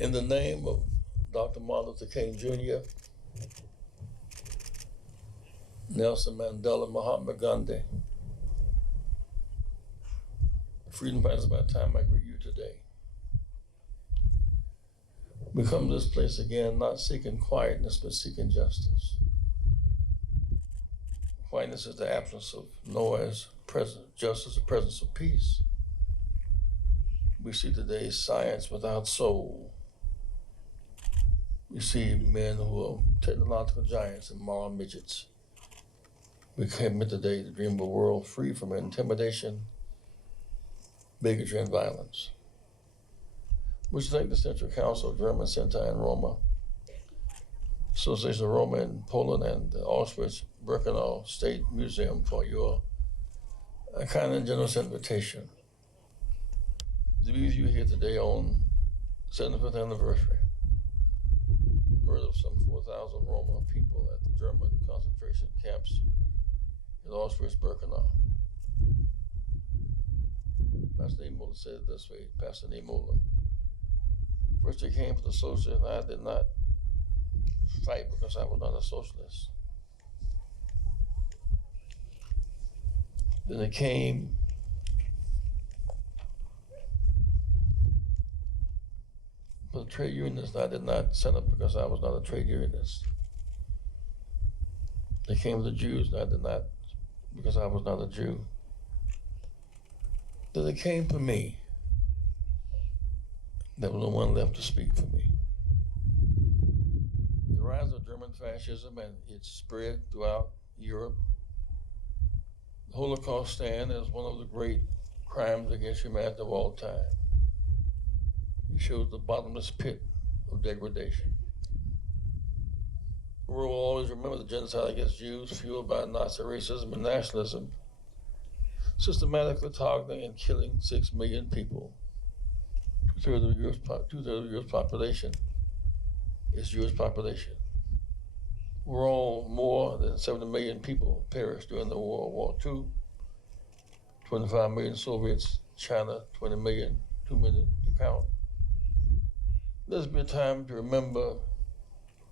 In the name of Dr. Martin Luther King Jr., Nelson Mandela, Mahatma Gandhi, freedom fighters by the time I greet you today. We come to this place again, not seeking quietness, but seeking justice. Quietness is the absence of noise, justice, the presence of peace. We see today science without soul. We see men who are technological giants and moral midgets. We came in today to dream of a world free from intimidation, bigotry, and violence. We should thank the Central Council of German, Sinti, and Roma, Association of Roma in Poland, and the Auschwitz-Birkenau State Museum for your kind and generous invitation to be with you here today on 75th anniversary. Murder of some 4,000 Roma people at the German concentration camps in Auschwitz-Birkenau. Pastor Niemoller said it this way, Pastor Niemoller. First they came for the socialists, and I did not fight because I was not a socialist. Then they came for the trade unionists, and I did not stand up because I was not a trade unionist. They came for the Jews, and I did not because I was not a Jew. Then they came for me. There was no one left to speak for me. The rise of German fascism and its spread throughout Europe. The Holocaust stands as one of the great crimes against humanity of all time. It shows the bottomless pit of degradation. The world will always remember the genocide against Jews fueled by Nazi racism and nationalism, systematically targeting and killing 6 million people. Two-thirds of Europe's population is Jewish population. More than 70 million people perished during the World War II. 25 million Soviets, China, 20 million, too many to count. There's been a time to remember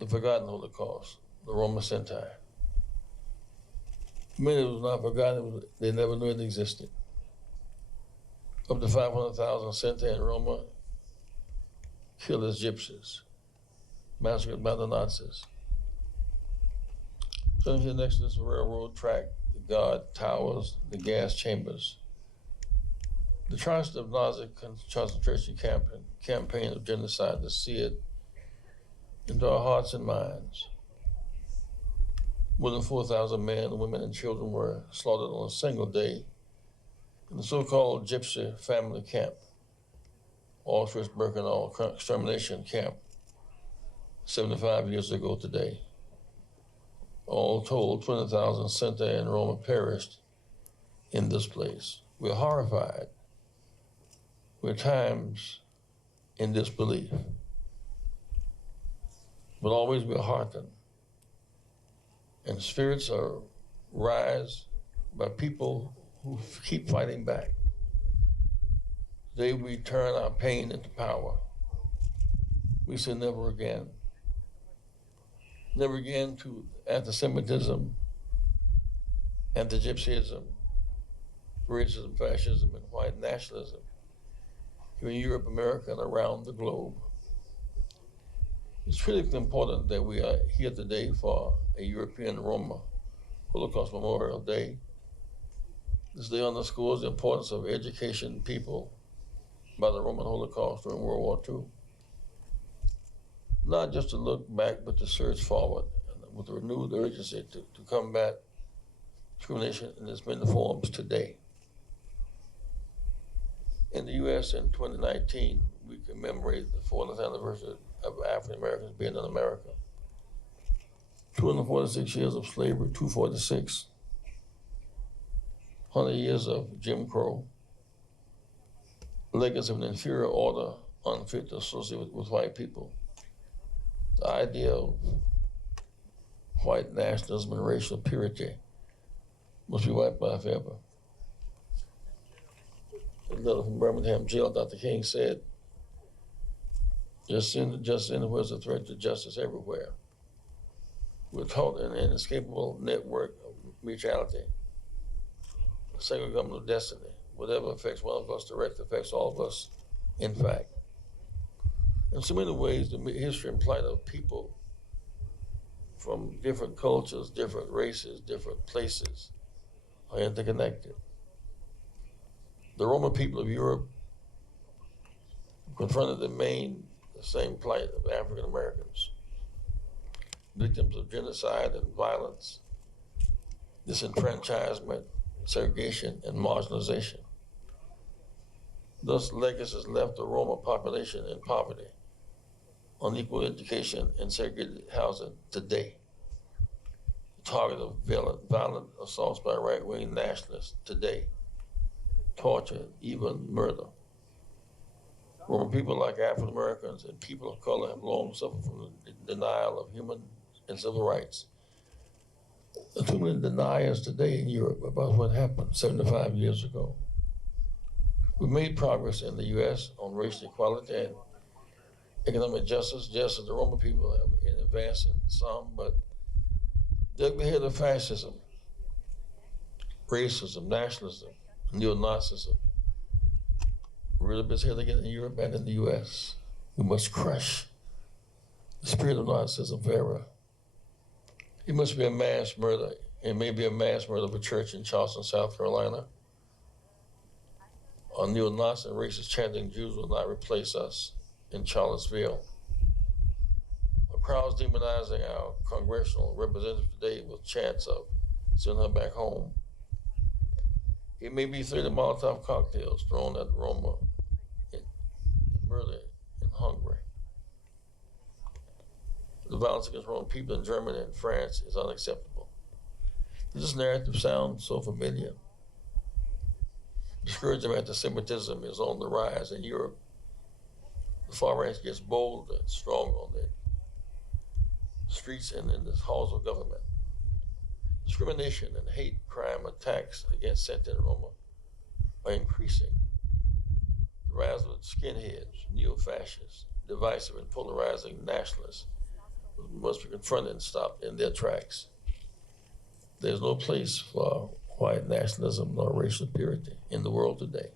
the forgotten Holocaust, the Roma Sinti. Many of it was not forgotten, they never knew it existed. Up to 500,000 Sinti and Roma killed as gypsies, massacred by the Nazis. So here next to this railroad track, the guard towers, the gas chambers. The atrocity of Nazi concentration campaign of genocide is seared into our hearts and minds. More than 4,000 men, women, and children were slaughtered on a single day in the so-called Gypsy family camp, Auschwitz-Birkenau extermination camp, 75 years ago today. All told, 20,000 Sinti and Roma perished in this place. We're horrified. We're at times in disbelief, but always we're heartened. And spirits are rise by people who keep fighting back. Today we turn our pain into power. We say never again. Never again to anti-Semitism, anti-Gypsyism, racism, fascism, and white nationalism here in Europe, America, and around the globe. It's critically important that we are here today for a European Roma Holocaust Memorial Day. This day underscores the importance of education people about the Roman Holocaust during World War II. Not just to look back, but to surge forward with a renewed urgency to combat discrimination in its many forms today. In the U.S. in 2019, we commemorate the 40th anniversary of African Americans being in America. 246 years of slavery, 246, 100 years of Jim Crow, legacy of an inferior order unfit to associate with white people. The idea of white nationalism and racial purity must be wiped out forever. A letter from Birmingham jail, Dr. King said, Just in was a threat to justice everywhere. We're taught an inescapable network of mutuality, a single government of destiny. Whatever affects one of us directly affects all of us, in fact. In so many ways, the history and plight of people from different cultures, different races, different places are interconnected. The Roman people of Europe confronted the same plight of African Americans, victims of genocide and violence, disenfranchisement, segregation, and marginalization. Thus, legacies left the Roma population in poverty, unequal education, and segregated housing today. The target of violent assaults by right-wing nationalists today, torture, even murder. Roma people like African Americans and people of color have long suffered from the denial of human and civil rights. There are too many deniers today in Europe about what happened 75 years ago. We made progress in the U.S. on racial equality and economic justice, just as the Roma people have advanced in some, but the ugly head of fascism, racism, nationalism, neo-Nazism reared up its head again in Europe and in the U.S. We must crush the spirit of Nazism forever. It must be a mass murder. It may be a mass murder of a church in Charleston, South Carolina. Our neo-Nazi and racist chanting Jews will not replace us in Charlottesville. A crowd's demonizing our congressional representative today with chants of send her back home. It may be 30 Molotov cocktails thrown at Roma in murder in Hungary. The violence against Roma people in Germany and France is unacceptable. Does this narrative sound so familiar? The scourge of anti-Semitism is on the rise in Europe. The far right gets bold and strong on the streets and in the halls of government. Discrimination and hate crime attacks against Sinti and Roma are increasing. The rise of skinheads, neo-fascists, divisive and polarizing nationalists must be confronted and stopped in their tracks. There's no place for white nationalism nor racial purity in the world today.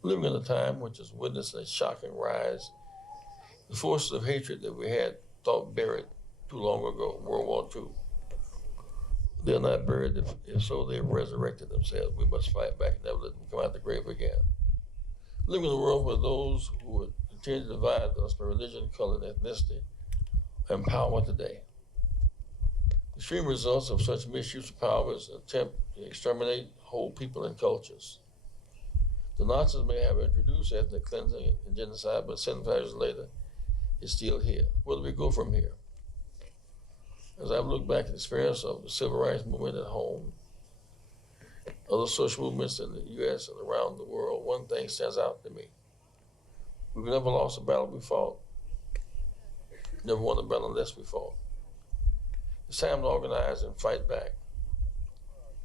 We're living in a time which has witnessed a shocking rise. The forces of hatred that we had thought buried too long ago, World War II, they're not buried. If so, they've resurrected themselves. We must fight back and never let them come out of the grave again. We live in a world where those who would continue to divide us by religion, color, and ethnicity are in power today. The extreme results of such misuse of power is an attempt to exterminate whole people and cultures. The Nazis may have introduced ethnic cleansing and genocide, but 75 years later, it's still here. Where do we go from here? As I've looked back at the experience of the civil rights movement at home, other social movements in the U.S. and around the world, one thing stands out to me. We've never lost a battle we fought. Never won a battle unless we fought. It's time to organize and fight back.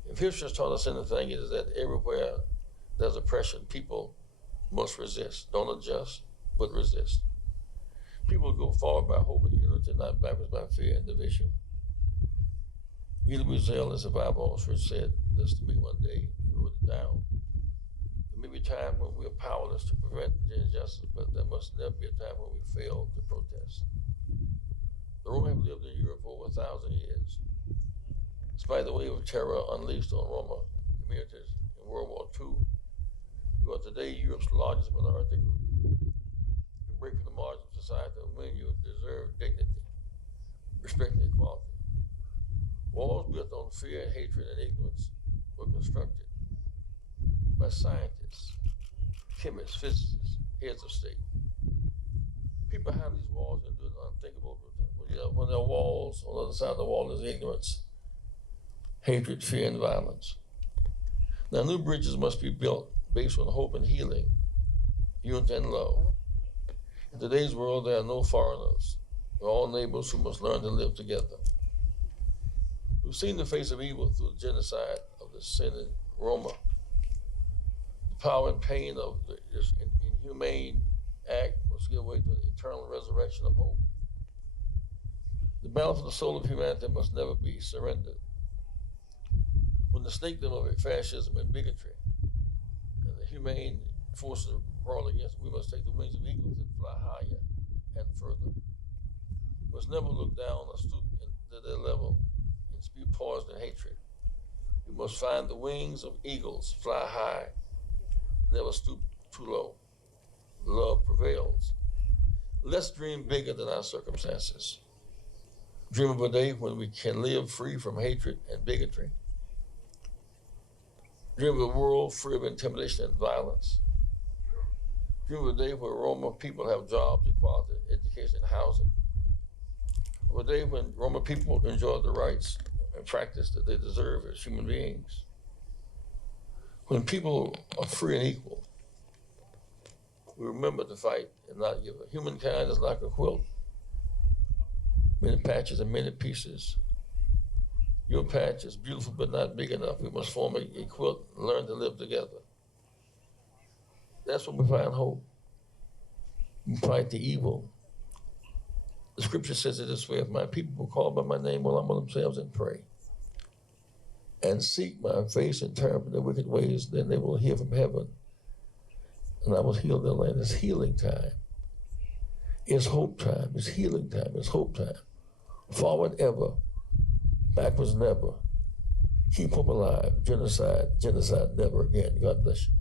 If history has taught us anything, it is that everywhere there's oppression, people must resist. Don't adjust, but resist. People go forward by hope and unity, not backwards by fear and division. Elie Wiesel, the survivor of Auschwitz, said this to me one day. He wrote it down. There may be a time when we are powerless to prevent injustice, but there must never be a time when we fail to protest. The Roma have lived in Europe for over 1,000 years. Despite the wave of terror unleashed on Roma communities in World War II, you are today Europe's largest minority group. You break from the margins of society and when you deserve dignity, respect, and equality. Walls built on fear, hatred, and ignorance were constructed by scientists, chemists, physicists, heads of state. People behind these walls are doing unthinkable. When there are walls, on the other side of the wall is ignorance, hatred, fear, and violence. Now, new bridges must be built based on hope and healing, unity and love. In today's world, there are no foreigners. We're all neighbors who must learn to live together. We've seen the face of evil through the genocide of the Sinti Roma, the power and pain of this inhumane act must give way to an eternal resurrection of hope. The battle for the soul of humanity must never be surrendered. When the snakedom of fascism and bigotry and the humane forces roll against, we must take the wings of eagles and fly higher and further. We must never look down or stoop to their level and spew poison and hatred. We must find the wings of eagles, fly high, never stoop too low. Love prevails. Let's dream bigger than our circumstances. Dream of a day when we can live free from hatred and bigotry. Dream of a world free of intimidation and violence. Dream of a day where Roma people have jobs, equality, education, and housing. Of a day when Roma people enjoy the rights and practice that they deserve as human beings. When people are free and equal, we remember to fight and not give up. Humankind is like a quilt, many patches and many pieces. Your patch is beautiful but not big enough. We must form a quilt and learn to live together. That's when we find hope. We fight the evil. The scripture says it this way: if my people will call by my name, will humble themselves and pray and seek my face and turn from their wicked ways, then they will hear from heaven and I will heal their land. It's healing time. It's hope time. It's healing time. It's hope time. Forward ever, backwards never. Keep hope alive. Genocide never again. God bless you.